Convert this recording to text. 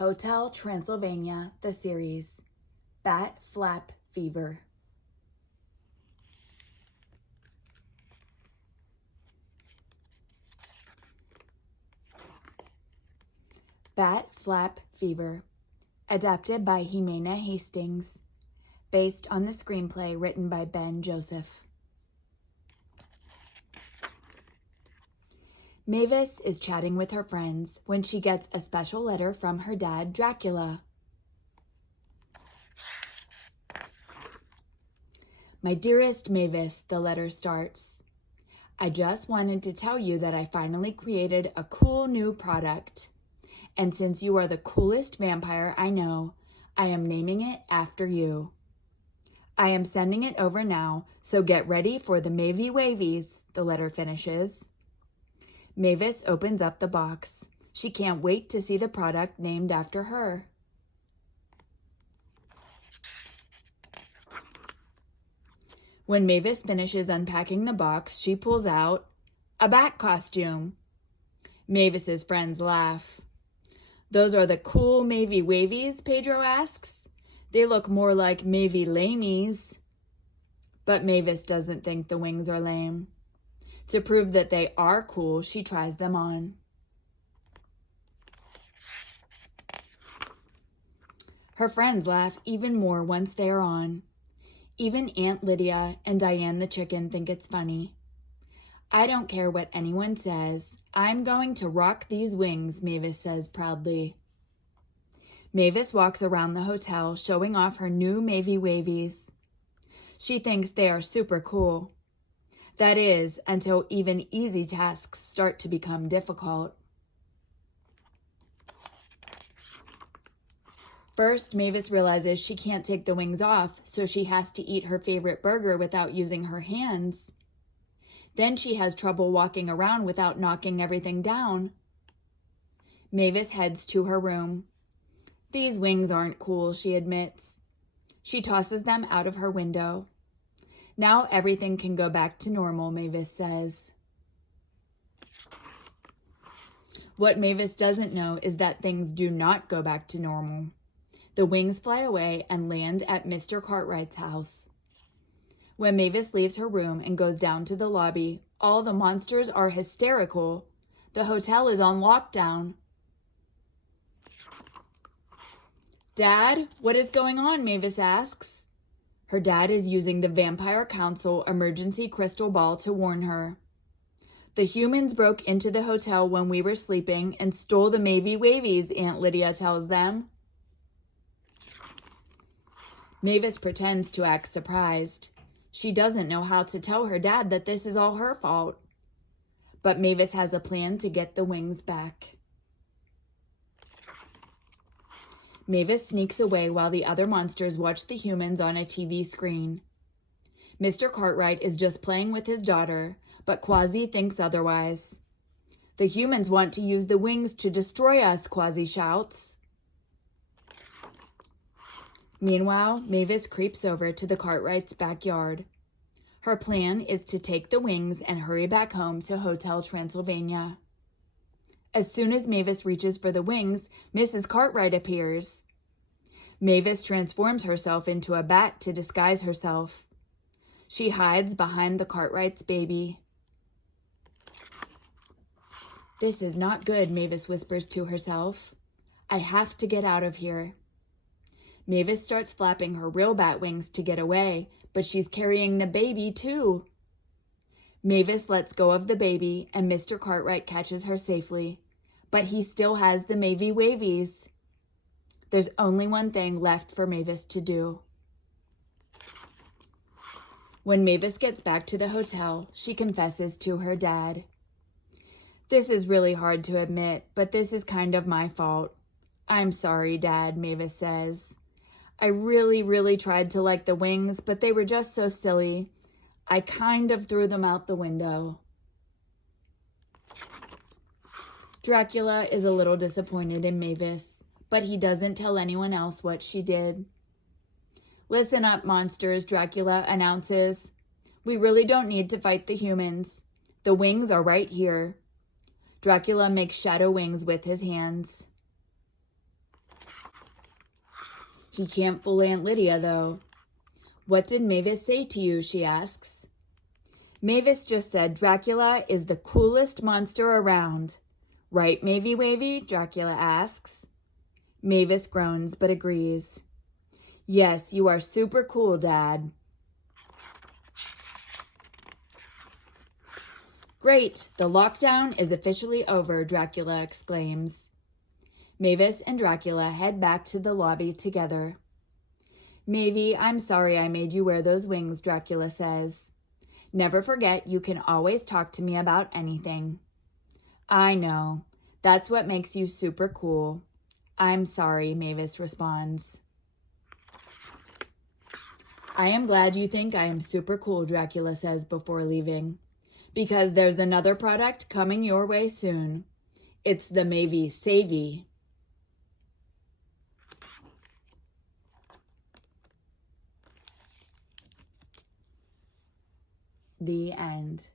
Hotel Transylvania, the series. Bat Flap Fever. Bat Flap Fever. Adapted by Ximena Hastings. Based on the screenplay written by Ben Joseph. Mavis is chatting with her friends when she gets a special letter from her dad, Dracula. My dearest Mavis, the letter starts. I just wanted to tell you that I finally created a cool new product. And since you are the coolest vampire I know, I am naming it after you. I am sending it over now, so get ready for the Mavy Wavies, the letter finishes. Mavis opens up the box. She can't wait to see the product named after her. When Mavis finishes unpacking the box, she pulls out a bat costume. Mavis's friends laugh. Those are the cool Mavy Wavies, Pedro asks. They look more like Mavy Lamies. But Mavis doesn't think the wings are lame. To prove that they are cool, she tries them on. Her friends laugh even more once they are on. Even Aunt Lydia and Diane the chicken think it's funny. I don't care what anyone says. I'm going to rock these wings, Mavis says proudly. Mavis walks around the hotel showing off her new Mavy Wavies. She thinks they are super cool. That is, until even easy tasks start to become difficult. First, Mavis realizes she can't take the wings off, so she has to eat her favorite burger without using her hands. Then she has trouble walking around without knocking everything down. Mavis heads to her room. These wings aren't cool, she admits. She tosses them out of her window. Now everything can go back to normal, Mavis says. What Mavis doesn't know is that things do not go back to normal. The wings fly away and land at Mr. Cartwright's house. When Mavis leaves her room and goes down to the lobby, all the monsters are hysterical. The hotel is on lockdown. Dad, what is going on? Mavis asks. Her dad is using the Vampire Council emergency crystal ball to warn her. The humans broke into the hotel when we were sleeping and stole the Mavy Wavies, Aunt Lydia tells them. Mavis pretends to act surprised. She doesn't know how to tell her dad that this is all her fault. But Mavis has a plan to get the wings back. Mavis sneaks away while the other monsters watch the humans on a TV screen. Mr. Cartwright is just playing with his daughter, but Quasi thinks otherwise. The humans want to use the wings to destroy us, Quasi shouts. Meanwhile, Mavis creeps over to the Cartwrights' backyard. Her plan is to take the wings and hurry back home to Hotel Transylvania. As soon as Mavis reaches for the wings, Mrs. Cartwright appears. Mavis transforms herself into a bat to disguise herself. She hides behind the Cartwright's baby. This is not good, Mavis whispers to herself. I have to get out of here. Mavis starts flapping her real bat wings to get away, but she's carrying the baby too. Mavis lets go of the baby, and Mr. Cartwright catches her safely. But he still has the Mavy Wavies. There's only one thing left for Mavis to do. When Mavis gets back to the hotel, she confesses to her dad. This is really hard to admit, but this is kind of my fault. I'm sorry, Dad, Mavis says. I really tried to like the wings, but they were just so silly. I kind of threw them out the window. Dracula is a little disappointed in Mavis, but he doesn't tell anyone else what she did. Listen up, monsters, Dracula announces. We really don't need to fight the humans. The wings are right here. Dracula makes shadow wings with his hands. He can't fool Aunt Lydia, though. What did Mavis say to you? She asks. Mavis just said Dracula is the coolest monster around. Right, Mavy Wavy? Dracula asks. Mavis groans but agrees. Yes, you are super cool, Dad. Great, the lockdown is officially over, Dracula exclaims. Mavis and Dracula head back to the lobby together. Mavy, I'm sorry I made you wear those wings, Dracula says. Never forget you can always talk to me about anything. I know. That's what makes you super cool. I'm sorry, Mavis responds. I am glad you think I am super cool, Dracula says before leaving. Because there's another product coming your way soon. It's the Mavy Savey. The end.